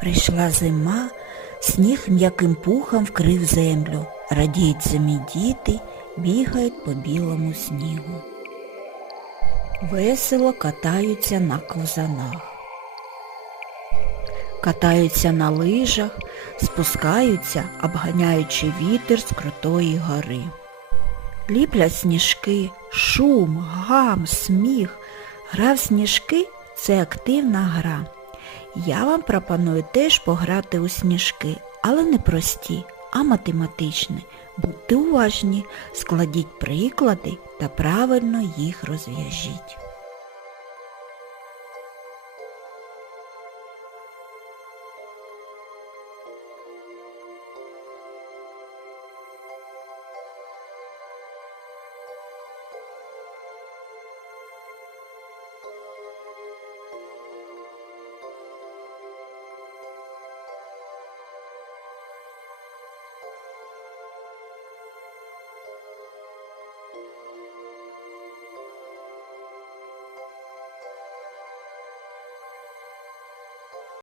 Прийшла зима, сніг м'яким пухом вкрив землю. Радіють самі діти, бігають по білому снігу. Весело катаються на ковзанах. Катаються на лижах, спускаються, обганяючи вітер з крутої гори. Ліплять сніжки, шум, гам, сміх. Гра в сніжки це активна гра. Я вам пропоную теж пограти у сніжки, але не прості, а математичні. Будьте уважні, складіть приклади та правильно їх розв'яжіть.